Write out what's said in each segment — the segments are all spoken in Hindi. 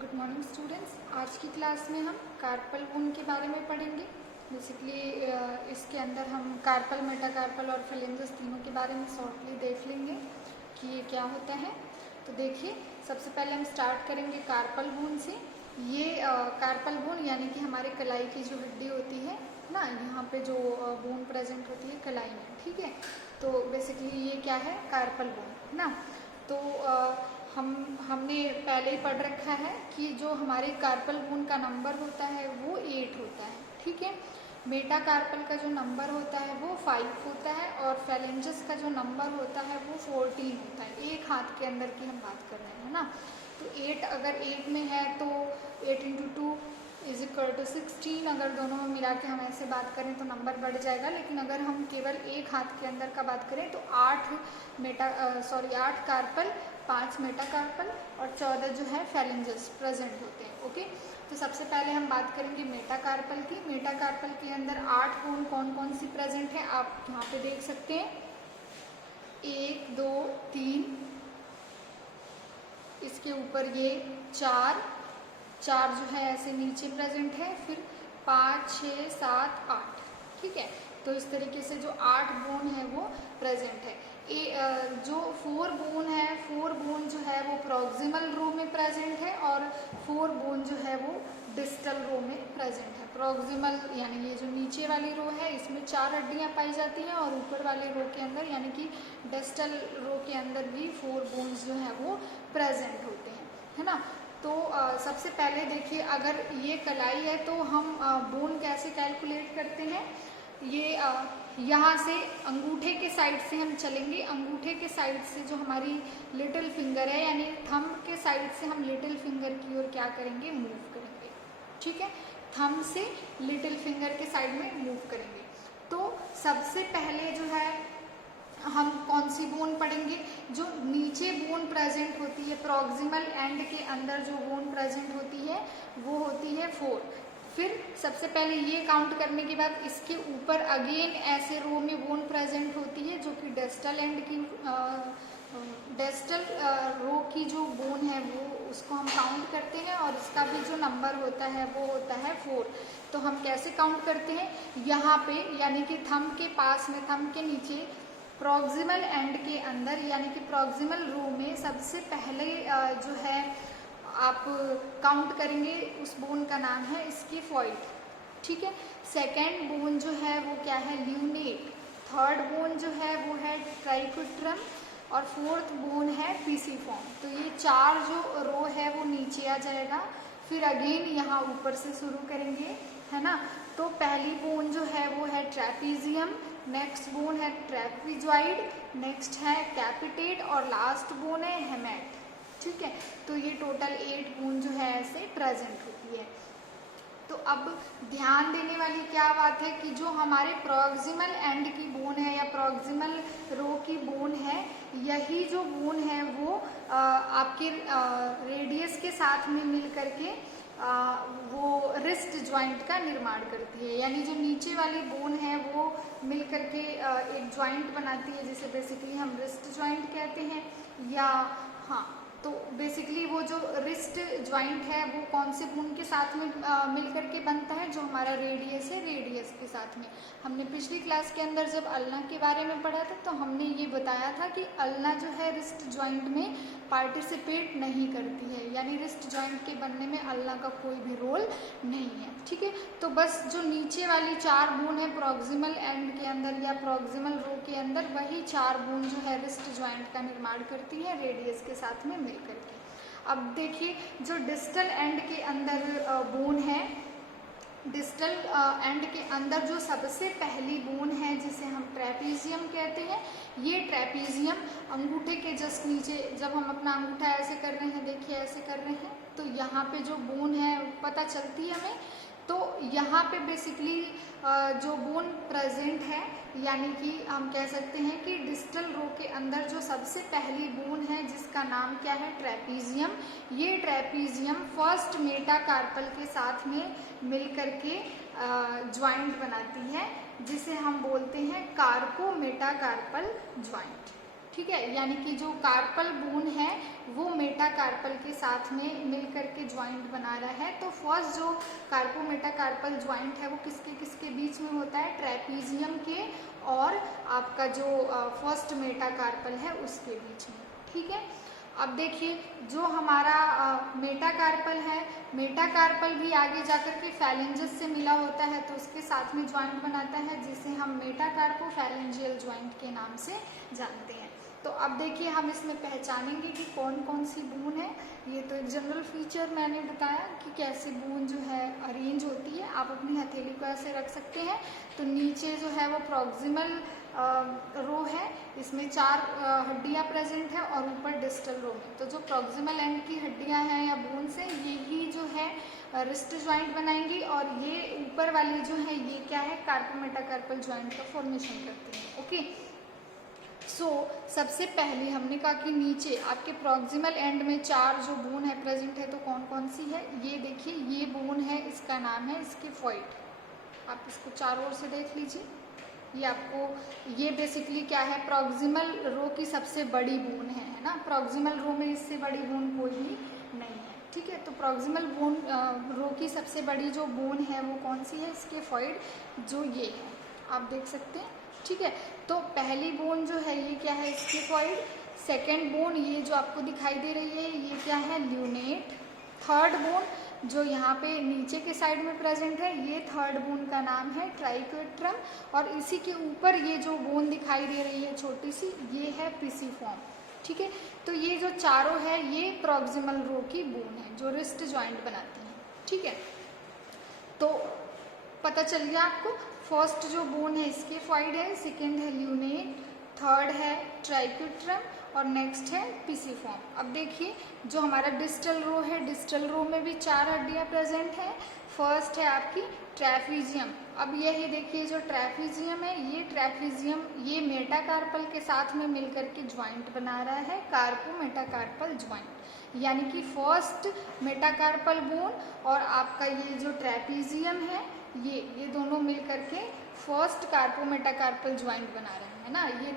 Good morning students. आज की क्लास में हम कार्पल बोन के बारे में पढ़ेंगे। बेसिकली इसके अंदर हम कार्पल, मेटाकार्पल और फेलेंजेस तीनों के बारे में शॉर्टली देख लेंगे कि ये क्या होता है। तो देखिए, सबसे पहले हम स्टार्ट करेंगे कार्पल बोन से। ये कार्पल बोन यानी कि हमारे कलाई की जो हड्डी होती है ना, यहाँ पे जो बोन प्रेजेंट होती है कलाई में, ठीक है। तो बेसिकली ये क्या है, कार्पल बोन ना। तो हमने पहले ही पढ़ रखा है कि जो हमारे कार्पल बोन का नंबर होता है वो 8 होता है, ठीक है। मेटाकार्पल का जो नंबर होता है वो 5 होता है और फेलेंजेस का जो नंबर होता है वो 14 होता है। एक हाथ के अंदर की हम बात कर रहे हैं ना। तो 8 अगर 8 में है तो 8 × 2 = 16। अगर दोनों में मिला के हम ऐसे बात करें तो नंबर बढ़ जाएगा, लेकिन अगर हम केवल एक हाथ के अंदर का बात करें तो 8 कार्पल, 5 मेटाकार्पल और 14 जो है फेलेंजेस प्रेजेंट होते हैं। ओके, तो सबसे पहले हम बात करेंगे मेटाकार्पल की। मेटाकार्पल के अंदर 8 बोन कौन कौन सी प्रेजेंट है आप यहाँ पे देख सकते हैं। 1 2 3, इसके ऊपर ये 4 जो है ऐसे नीचे प्रेजेंट है, फिर 5 6 7 8, ठीक है। तो इस तरीके से जो 8 बोन है वो प्रेजेंट है। जो 4 बोन है, 4 बोन जो है वो प्रॉक्सिमल रो में प्रेजेंट है और 4 बोन जो है वो डिस्टल रो में प्रेजेंट है। प्रॉक्सिमल यानी ये जो नीचे वाली रो है इसमें 4 हड्डियां पाई जाती हैं और ऊपर वाले रो के अंदर यानी कि डिस्टल रो के अंदर भी 4 बोन्स जो है वो प्रेजेंट होते हैं, है ना। तो सबसे पहले देखिए, अगर ये कलाई है तो हम बोन कैसे कैलकुलेट करते हैं। ये यहाँ से अंगूठे के साइड से हम चलेंगे। अंगूठे के साइड से जो हमारी लिटिल फिंगर है यानी थंब के साइड से हम लिटिल फिंगर की ओर क्या करेंगे, मूव करेंगे, ठीक है। थंब से लिटिल फिंगर के साइड में मूव करेंगे। तो सबसे पहले जो है हम कौन सी बोन पढ़ेंगे, जो नीचे बोन प्रेजेंट होती है प्रॉक्सिमल एंड के अंदर जो बोन प्रेजेंट होती है वो होती है 4। फिर सबसे पहले ये काउंट करने के बाद इसके ऊपर अगेन ऐसे रो में बोन प्रेजेंट होती है जो कि डिस्टल एंड की डिस्टल रो की जो बोन है वो उसको हम काउंट करते हैं और इसका भी जो नंबर होता है वो होता है 4। तो हम कैसे काउंट करते हैं, यहाँ पे यानी कि थंब के पास में, थंब के नीचे प्रॉक्सिमल एंड के अंदर यानी कि प्रॉक्सिमल रो में सबसे पहले जो है आप काउंट करेंगे उस बोन का नाम है स्किफॉइड, ठीक है। सेकेंड बोन जो है वो क्या है, ल्यूनेट। थर्ड बोन जो है वो है ट्राइकोट्रम और फोर्थ बोन है पीसीफॉर्म। तो ये 4 जो रो है वो नीचे आ जाएगा। फिर अगेन यहाँ ऊपर से शुरू करेंगे, है ना। तो पहली बोन जो है वो है ट्रेपीजियम, नेक्स्ट बोन है ट्रेपीजॉइड, नेक्स्ट है कैपिटेट और लास्ट बोन है हेमेट, ठीक है। तो ये टोटल 8 बोन जो है ऐसे प्रेजेंट होती है। तो अब ध्यान देने वाली क्या बात है कि जो हमारे प्रॉक्सिमल एंड की बोन है या प्रॉक्सिमल रो की बोन है, यही जो बोन है वो आपके रेडियस के साथ में मिल करके वो रिस्ट ज्वाइंट का निर्माण करती है। यानी जो नीचे वाली बोन है वो मिल करके एक ज्वाइंट बनाती है जिसे बेसिकली हम रिस्ट ज्वाइंट कहते हैं। या हाँ, तो बेसिकली वो जो रिस्ट ज्वाइंट है वो कौन से बोन के साथ में मिल करके बनता है, जो हमारा रेडियस है, रेडियस के साथ में। हमने पिछली क्लास के अंदर जब अल्ना के बारे में पढ़ा था तो हमने ये बताया था कि अल्ना जो है रिस्ट ज्वाइंट में पार्टिसिपेट नहीं करती है, यानी रिस्ट ज्वाइंट के बनने में अल्ना का कोई भी रोल नहीं है, ठीक है। तो बस जो नीचे वाली 4 बोन है प्रॉक्सिमल एंड के अंदर या प्रॉक्सिमल रो के अंदर, वही 4 बोन जो है रिस्ट ज्वाइंट का निर्माण करती है रेडियस के साथ में मिल करके। अब देखिए, जो डिस्टल एंड के अंदर बोन है, डिस्टल एंड के अंदर जो सबसे पहली बोन है जिसे हम ट्रेपीजियम कहते हैं, ये ट्रेपीजियम अंगूठे के जस्ट नीचे, जब हम अपना अंगूठा ऐसे कर रहे हैं, देखिए ऐसे कर रहे हैं, तो यहाँ पे जो बोन है पता चलती है हमें। तो यहाँ पे बेसिकली जो बोन प्रेजेंट है, यानी कि हम कह सकते हैं कि डिस्टल रो के अंदर जो सबसे पहली बोन है जिसका नाम क्या है, ट्रेपीजियम। ये ट्रेपीजियम फर्स्ट मेटाकार्पल के साथ में मिल करके ज्वाइंट बनाती है जिसे हम बोलते हैं कार्पो मेटाकार्पल ज्वाइंट, ठीक है, यानी कि जो कार्पल बोन है वो मेटाकार्पल के साथ में मिलकर के ज्वाइंट बना रहा है। तो फर्स्ट जो कार्पो मेटाकार्पल ज्वाइंट है वो किसके किसके बीच में होता है, ट्रेपीजियम के और आपका जो फर्स्ट मेटाकार्पल है उसके बीच में। ठीक है, अब देखिए जो हमारा मेटाकार्पल है, मेटाकार्पल भी आगे जाकर के फैलेंजेस से मिला होता है तो उसके साथ में ज्वाइंट बनाता है जिसे हम मेटाकार्पोफैलेंजियल ज्वाइंट के नाम से जानते हैं। तो अब देखिए हम इसमें पहचानेंगे कि कौन कौन सी बोन है। ये तो एक जनरल फीचर मैंने बताया कि कैसे बोन जो है अरेंज होती है। आप अपनी हथेली को ऐसे रख सकते हैं। तो नीचे जो है वो प्रॉक्सिमल रो है, इसमें 4 हड्डियां प्रेजेंट है और ऊपर डिस्टल रो में तो जो प्रॉक्सिमल एंड की हड्डियां हैं या बोन्स हैं यही जो है रिस्ट ज्वाइंट बनाएंगी और ये ऊपर वाली जो है ये क्या है, कार्पोमेटाकार्पल ज्वाइंट का फॉर्मेशन करते हैं। ओके, सबसे पहले हमने कहा कि नीचे आपके प्रॉक्सिमल एंड में 4 जो बोन है प्रेजेंट है तो कौन कौन सी है, ये देखिए ये बोन है, इसका नाम है स्किफॉइड। आप इसको चारों ओर से देख लीजिए। ये आपको ये बेसिकली क्या है, प्रॉक्सिमल रो की सबसे बड़ी बोन है ना। प्रॉक्सिमल रो में इससे बड़ी बोन कोई भी नहीं है। ठीक है, तो प्रॉक्सिमल बोन रो की सबसे बड़ी जो बोन है वो कौन सी है, स्किफॉइड, जो ये है आप देख सकते हैं। ठीक है, तो पहली बोन जो है ये क्या है, स्किफॉइड। सेकेंड बोन ये जो आपको दिखाई दे रही है ये क्या है, ल्यूनेट। थर्ड बोन जो यहाँ पे नीचे के साइड में प्रेजेंट है ये थर्ड बोन का नाम है ट्राइकोट्रम। और इसी के ऊपर ये जो बोन दिखाई दे रही है छोटी सी ये है पिसिफॉर्म। ठीक है, तो ये जो चारों है ये प्रॉक्सिमल रो की बोन है जो रिस्ट ज्वाइंट बनाती है। ठीक है, तो पता चल गया आपको। फर्स्ट जो बोन है स्किफॉइड है, सेकेंड है ल्यूनेट, थर्ड है ट्राइकोट्रम और नेक्स्ट है पिसिफॉर्म। अब देखिए जो हमारा डिस्टल रो है, डिस्टल रो में भी 4 हड्डियां प्रेजेंट है। फर्स्ट है आपकी ट्रैपीजियम। अब यही देखिए जो ट्रैपीजियम है ये ट्रैपीजियम ये मेटाकार्पल के साथ में मिलकर के ज्वाइंट बना रहा है, कार्पो मेटाकार्पल ज्वाइंट। यानी कि फर्स्ट मेटाकार्पल बोन और आपका ये जो ट्रैपीजियम है ये दोनों मिलकर के फर्स्ट कार्पो मेटाकार्पल ज्वाइंट बना रहे हैं ना। ये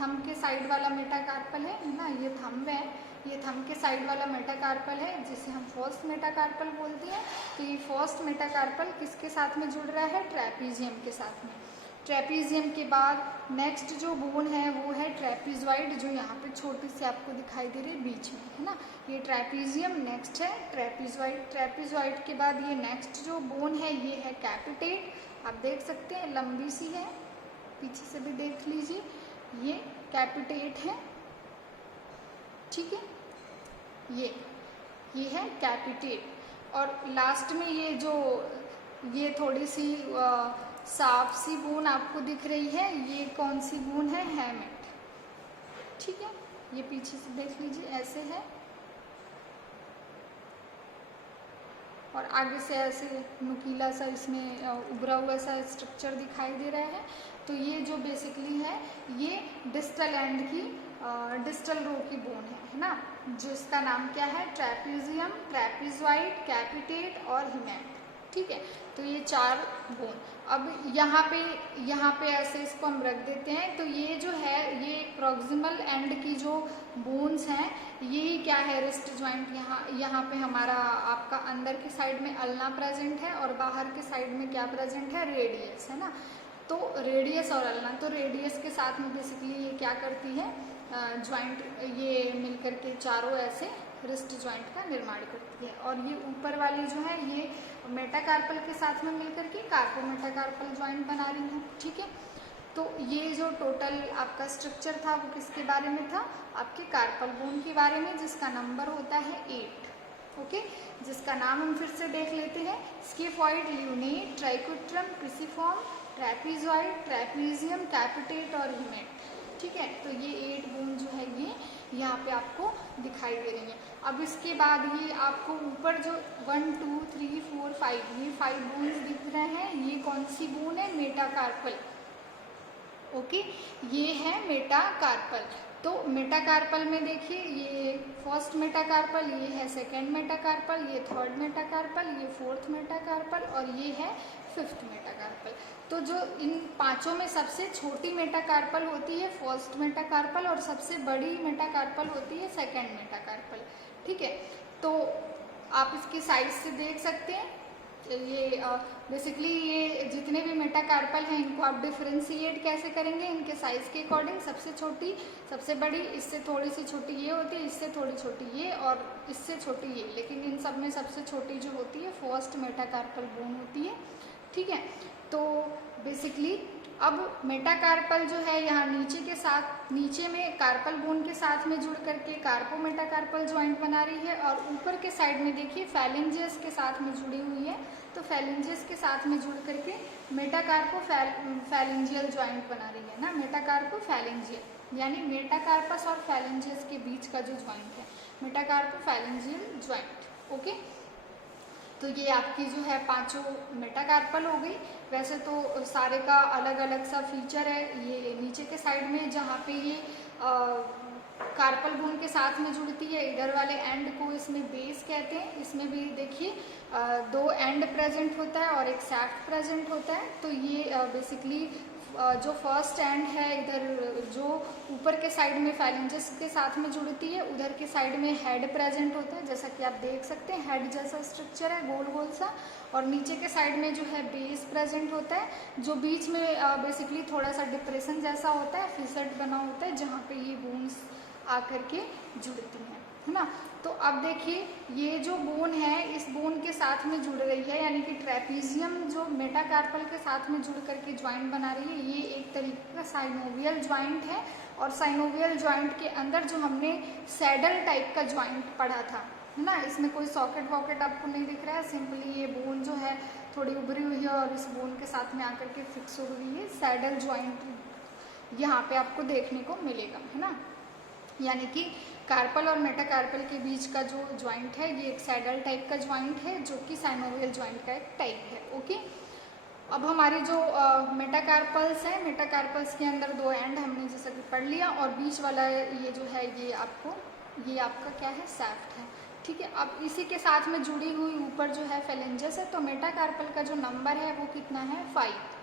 थंब के साइड वाला मेटाकार्पल है ना, ये थंब है, ये थंब के साइड वाला मेटाकार्पल है जिसे हम फर्स्ट मेटाकार्पल बोलते हैं। तो ये फर्स्ट मेटाकार्पल किसके साथ में जुड़ रहा है, ट्रैपीजियम के साथ में। ट्रैपीजियम के बाद नेक्स्ट जो बोन है वो है ट्रैपीजॉइड, जो यहाँ पे छोटी सी आपको दिखाई दे रही है बीच में, है ना। ये ट्रैपीजियम, नेक्स्ट है ट्रैपीजॉइड। ट्रैपीजॉइड के बाद ये नेक्स्ट जो बोन है ये है कैपिटेट। आप देख सकते हैं लंबी सी है, पीछे से भी देख लीजिए, ये कैपिटेट है। ठीक है, ये है कैपिटेट। और लास्ट में ये थोड़ी सी साफ सी बोन आपको दिख रही है, ये कौन सी बोन है, हैमेट। ठीक है, ये पीछे से देख लीजिए ऐसे है और आगे से ऐसे नुकीला सा इसमें उभरा हुआ सा स्ट्रक्चर दिखाई दे रहा है। तो ये जो बेसिकली है ये डिस्टल एंड की डिस्टल रो की बोन है ना, जिसका नाम क्या है, ट्रैपीजियम, ट्रैपीजॉइड, कैपिटेट और हिमेट। ठीक है, तो ये 4 बोन। अब यहाँ पे ऐसे इसको हम रख देते हैं। तो ये जो है ये प्रॉक्सिमल एंड की जो बोन्स हैं ये क्या है, रिस्ट ज्वाइंट। यहाँ पे हमारा आपका अंदर की साइड में अल्ना प्रेजेंट है और बाहर के साइड में क्या प्रेजेंट है, रेडियस, है ना। तो रेडियस और अल्ना, तो रेडियस के साथ में बेसिकली ये क्या करती है, ज्वाइंट, ये मिलकर के चारों ऐसे रिस्ट ज्वाइंट का निर्माण करती है। और ये ऊपर वाली जो है ये मेटाकार्पल के साथ में मिलकर के कार्पो मेटाकार्पल ज्वाइंट बना रही है। ठीक है, तो ये जो टोटल आपका स्ट्रक्चर था वो किसके बारे में था, आपके कार्पल बोन के बारे में, जिसका नंबर होता है 8। ओके, जिसका नाम हम फिर से देख लेते हैं, स्किफॉइड, ल्यूनेट, ट्राइकोट्रम, पिसिफॉर्म, ट्रैपीजॉइड, ट्रैपीजियम, कैपिटेट और हिमेट। ठीक है, तो ये 8 बोन जो है ये यहाँ पे आपको दिखाई दे रही है। अब इसके बाद ये आपको ऊपर जो 1 2 3 4 5 ये 5 बोन्स दिख रहे हैं, ये कौन सी बोन है, मेटाकार्पल। ओके, ये है मेटाकार्पल। तो मेटाकार्पल में देखिए ये फर्स्ट मेटाकार्पल, ये है सेकेंड मेटाकार्पल, ये थर्ड मेटाकार्पल, ये फोर्थ मेटाकार्पल और ये है फिफ्थ मेटाकार्पल। तो जो इन पांचों में सबसे छोटी मेटाकार्पल होती है फर्स्ट मेटाकार्पल और सबसे बड़ी मेटाकार्पल होती है सेकेंड मेटाकार्पल। ठीक है, तो आप इसकी साइज से देख सकते हैं। ये बेसिकली ये जितने भी मेटाकार्पल हैं इनको आप डिफरेंशिएट कैसे करेंगे, इनके साइज के अकॉर्डिंग। सबसे छोटी, सबसे बड़ी, इससे थोड़ी सी छोटी ये होती है, इससे थोड़ी छोटी ये और इससे छोटी ये, लेकिन इन सब में सबसे छोटी जो होती है फर्स्ट मेटाकार्पल बोन होती है। ठीक है, तो बेसिकली अब मेटाकार्पल जो है यहाँ नीचे के साथ, नीचे में कार्पल बोन के साथ में जुड़ करके कार्पोमेटाकार्पल ज्वाइंट बना रही है और ऊपर के साइड में देखिए फैलेंजियस के साथ में जुड़ी हुई है। तो फैलेंजियस के साथ में जुड़ करके मेटाकार्पो फैलेंजियल ज्वाइंट बना रही है ना, मेटाकार्पो फैलेंजियल, यानी मेटाकार्पस और फैलेंजियस के बीच का जो ज्वाइंट है मेटाकार्पो फैलेंजियल ज्वाइंट। ओके, तो ये आपकी जो है पांचों मेटाकार्पल हो गई। वैसे तो सारे का अलग अलग सा फीचर है। ये नीचे के साइड में जहाँ पे ये कार्पल बोन के साथ में जुड़ती है, इधर वाले एंड को इसमें बेस कहते हैं। इसमें भी देखिए दो एंड प्रेजेंट होता है और एक सैफ्ट प्रेजेंट होता है। तो ये बेसिकली जो फर्स्ट एंड है इधर जो ऊपर के साइड में फैलेंजियस के साथ में जुड़ती है, उधर के साइड में हेड प्रेजेंट होता है, जैसा कि आप देख सकते हैं हेड जैसा स्ट्रक्चर है गोल गोल सा। और नीचे के साइड में जो है बेस प्रेजेंट होता है, जो बीच में बेसिकली थोड़ा सा डिप्रेशन जैसा होता है, फिसट बना होता है, जहाँ पे ये बोन्स आकर के जुड़ती हैं, है ना। तो अब देखिए ये जो बोन है इस बोन के साथ में जुड़ रही है, यानी कि ट्रेपीजियम जो मेटाकार्पल के साथ में जुड़ करके ज्वाइंट बना रही है। ये एक तरीके का साइनोवियल ज्वाइंट है और साइनोवियल ज्वाइंट के अंदर जो हमने सैडल टाइप का ज्वाइंट पढ़ा था, है ना, इसमें कोई सॉकेट वॉकेट आपको नहीं दिख रहा है, सिंपली ये बोन जो है थोड़ी उभरी हुई है और इस बोन के साथ में आकर के फिक्स हो गई है। सैडल ज्वाइंट यहाँ पे आपको देखने को मिलेगा, है ना, यानी कि कार्पल और मेटाकार्पल के बीच का जो ज्वाइंट है ये एक सैडल टाइप का ज्वाइंट है, जो कि साइनोवियल ज्वाइंट का एक टाइप है। ओके, अब हमारी जो मेटाकार्पल्स है, मेटाकार्पल्स के अंदर दो एंड हमने जैसा कि पढ़ लिया और बीच वाला ये जो है ये आपका क्या है, सैफ्ट है। ठीक है, अब इसी के साथ में जुड़ी हुई ऊपर जो है फैलेंजियस है। तो मेटाकार्पल का जो नंबर है वो कितना है, 5,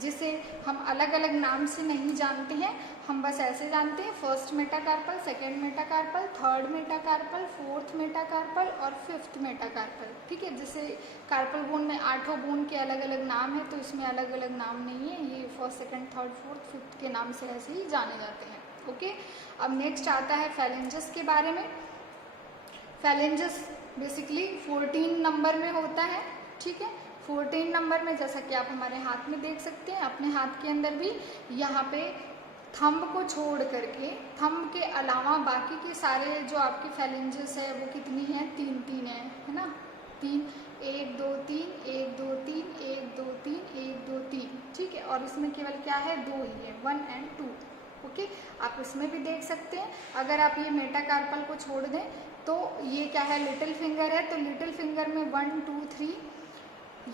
जिसे हम अलग अलग नाम से नहीं जानते हैं, हम बस ऐसे जानते हैं first metacarpal, second metacarpal, third metacarpal, fourth metacarpal और फिफ्थ मेटाकार्पल। ठीक है, जैसे कार्पल बोन में 8 बोन के अलग अलग नाम है, तो इसमें अलग अलग नाम नहीं है, ये first second third fourth fifth के नाम से ऐसे ही जाने जाते हैं। ओके, अब नेक्स्ट आता है फैलेंजस के बारे में। फैलेंजस बेसिकली 14 नंबर में होता है। ठीक है, 14 नंबर में, जैसा कि आप हमारे हाथ में देख सकते हैं, अपने हाथ के अंदर भी यहाँ पे थंब को छोड़ करके, थंब के अलावा बाकी के सारे जो आपके फैलेंजेस है वो कितनी है, 3 है ना, 3, 1 2 3 1 2 3 1 2 3 1 2 3। ठीक है, और इसमें केवल क्या है, 2 ही है, 1 और 2। ओके, आप इसमें भी देख सकते हैं। अगर आप ये मेटाकार्पल को छोड़ दें तो ये क्या है, लिटिल फिंगर है, तो लिटिल फिंगर में 1 2 3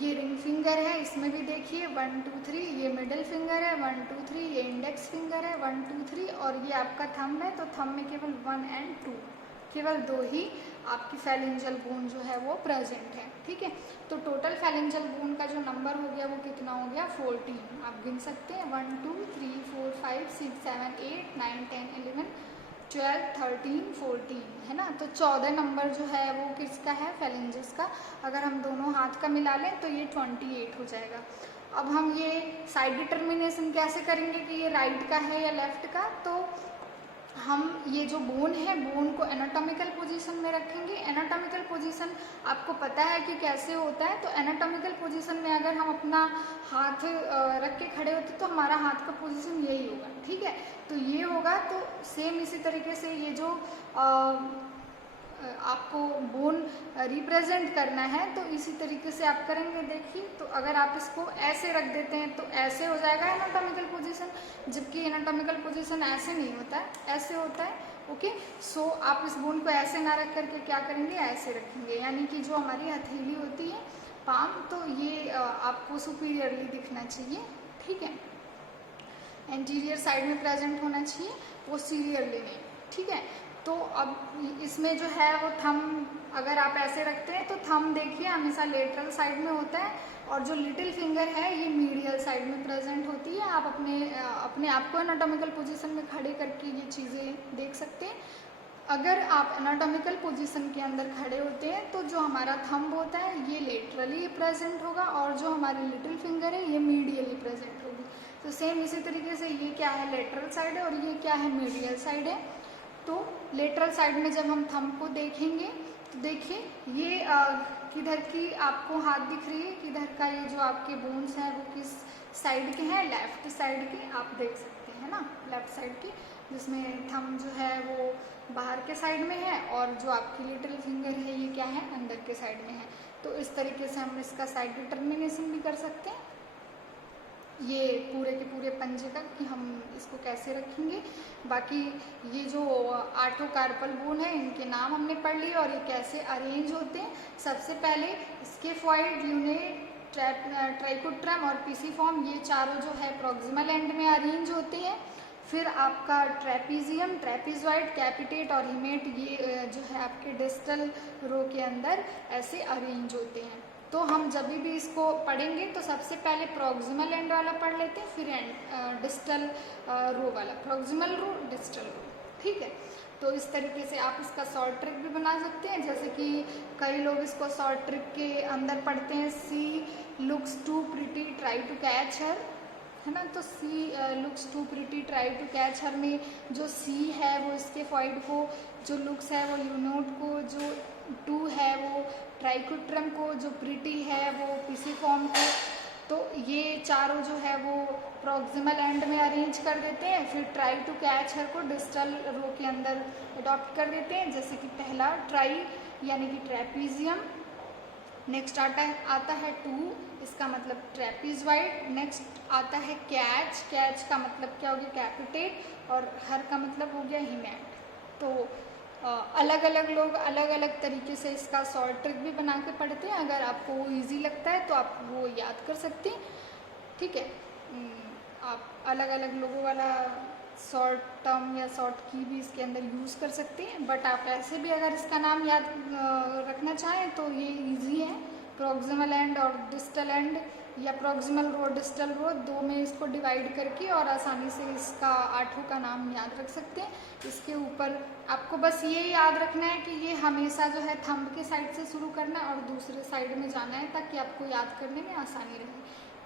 ये रिंग फिंगर है, इसमें भी देखिए 1 2 3, ये मिडिल फिंगर है 1 2 3, ये इंडेक्स फिंगर है 1 2 3 और ये आपका थंब है। तो थंब में केवल 1 और 2, केवल 2 ही आपकी फैलेंजियल बोन जो है वो प्रेजेंट है। ठीक है, तो टोटल फैलेंजियल बोन का जो नंबर हो गया वो कितना हो गया, 14। आप गिन सकते हैं 1 2 3 4 5 6 7 8 9 10 11 12 13 14, है ना। तो 14 नंबर जो है वो किसका है, फैलेंजस का। अगर हम दोनों हाथ का मिला लें तो ये 28 हो जाएगा। अब हम ये साइड डिटर्मिनेशन कैसे करेंगे कि ये राइट का है या लेफ्ट का, तो हम ये जो बोन है, बोन को एनाटॉमिकल पोजीशन में रखेंगे। एनाटॉमिकल पोजीशन आपको पता है कि कैसे होता है, तो एनाटॉमिकल पोजीशन में अगर हम अपना हाथ रख के खड़े होते तो हमारा हाथ का पोजीशन यही होगा। ठीक है, तो ये होगा, तो सेम इसी तरीके से ये जो आपको बोन रिप्रेजेंट करना है तो इसी तरीके से आप करेंगे। देखिए, तो अगर आप इसको ऐसे रख देते हैं तो ऐसे हो जाएगा एनाटॉमिकल पोजीशन, जबकि एनाटॉमिकल पोजीशन ऐसे नहीं होता है, ऐसे होता है। ओके, सो आप इस बोन को ऐसे ना रख करके क्या करेंगे, ऐसे रखेंगे, यानी कि जो हमारी हथेली होती है, पाम, तो ये आपको सुपीरियरली दिखना चाहिए। ठीक है, एंटीरियर साइड में प्रेजेंट होना चाहिए, वो सीरियली नहीं, ठीक है। तो अब इसमें जो है वो थंब अगर आप ऐसे रखते हैं तो थंब देखिए हमेशा लेटरल साइड में होता है, और जो लिटिल फिंगर है ये मीडियल साइड में प्रेजेंट होती है। आप अपने आप को एनाटॉमिकल पोजीशन में खड़े करके ये चीज़ें देख सकते हैं। अगर आप एनाटॉमिकल पोजीशन के अंदर खड़े होते हैं तो जो हमारा थंब होता है ये लेटरली प्रेजेंट होगा, और जो हमारी लिटिल फिंगर है ये मीडियली प्रेजेंट होगी। तो सेम इसी तरीके से ये क्या है, लेटरल साइड है, और ये क्या है, मीडियल साइड है। तो लेटरल साइड में जब हम थंब को देखेंगे तो देखिए ये किधर की आपको हाथ दिख रही है, किधर का ये जो आपके बोन्स हैं वो किस साइड के हैं, लेफ्ट साइड के आप देख सकते हैं ना, लेफ्ट साइड की, जिसमें थंब जो है वो बाहर के साइड में है और जो आपकी लिटिल फिंगर है ये क्या है, अंदर के साइड में है। तो इस तरीके से हम इसका साइड डिटर्मिनेशन भी कर सकते हैं ये पूरे के पूरे पंजे का, कि हम इसको कैसे रखेंगे। बाकी ये जो 8 कार्पल बोन है इनके नाम हमने पढ़ लिए और ये कैसे अरेंज होते हैं। सबसे पहले स्केफॉइड, ल्यूनेट, ट्राइकोट्रम और पीसीफॉर्म, ये चारों जो है प्रॉक्सिमल एंड में अरेंज होते हैं। फिर आपका ट्रेपीजियम, ट्रेपीजॉइड, कैपिटेट और हिमेट, ये जो है आपके डिस्टल रो के अंदर ऐसे अरेंज होते हैं। तो हम जब भी इसको पढ़ेंगे तो सबसे पहले प्रॉक्सिमल एंड वाला पढ़ लेते हैं, फिर डिस्टल रो वाला, प्रॉक्सिमल रो, डिस्टल रो, ठीक है। तो इस तरीके से आप इसका शॉर्ट ट्रिक भी बना सकते हैं, जैसे कि कई लोग इसको शॉर्ट ट्रिक के अंदर पढ़ते हैं, she looks to pretty try to catch her, है ना। तो she looks to pretty try to catch her में जो सी है वो स्केफॉइड को, जो लुक्स है वो ल्यूनोट को, जो टू है वो ट्राइकोट्रम को, जो प्रिटी है वो पीसीफॉर्म को। तो ये चारों जो है वो प्रॉक्सिमल एंड में अरेंज कर देते हैं। फिर ट्राई टू कैच हर को डिस्टल रो के अंदर अडॉप्ट कर देते हैं, जैसे कि पहला ट्राई यानी कि ट्रेपीजियम, नेक्स्ट आता है टू, इसका मतलब ट्रेपीजॉइड, नेक्स्ट आता है कैच, कैच का मतलब क्या हो गया, कैपिटेट, और हर का मतलब हो गया हिमेट। तो अलग अलग लोग अलग अलग तरीके से इसका शॉर्ट ट्रिक भी बना के पढ़ते हैं। अगर आपको वो ईजी लगता है तो आप वो याद कर सकते हैं, ठीक है। आप अलग अलग लोगों वाला शॉर्ट टर्म या शॉर्ट की भी इसके अंदर यूज़ कर सकते हैं, बट आप ऐसे भी अगर इसका नाम याद रखना चाहें तो ये इजी है। प्रॉक्सिमल एंड और डिस्टल एंड, या प्रॉक्सिमल रो, डिस्टल रो, दो में इसको डिवाइड करके और आसानी से इसका 8 का नाम याद रख सकते हैं। इसके ऊपर आपको बस ये याद रखना है कि ये हमेशा जो है थंब के साइड से शुरू करना है और दूसरे साइड में जाना है, ताकि आपको याद करने में आसानी रहे।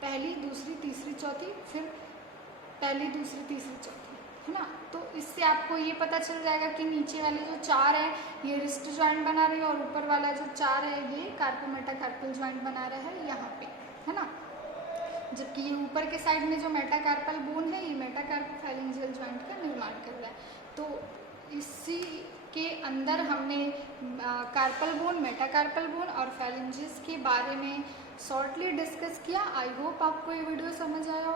पहली, दूसरी, तीसरी, चौथी, फिर पहली, दूसरी, तीसरी, चौथी, है ना। तो इससे आपको ये पता चल जाएगा कि नीचे वाले जो 4 है ये रिस्ट जॉइंट बना रही है, और ऊपर वाला जो 4 है ये कार्पो मेटाकार्पल जॉइंट बना रहा है यहाँ पे, है ना। जबकि ये ऊपर के साइड में जो मेटाकार्पल बोन है ये मेटाकार्पोफैरिंजियल जॉइंट का निर्माण कर रहा है। तो इसी के अंदर हमने कार्पल बोन, मेटाकार्पल बोन और फैरिंजिस के बारे में शॉर्टली डिस्कस किया। आई होप आपको ये वीडियो समझ आया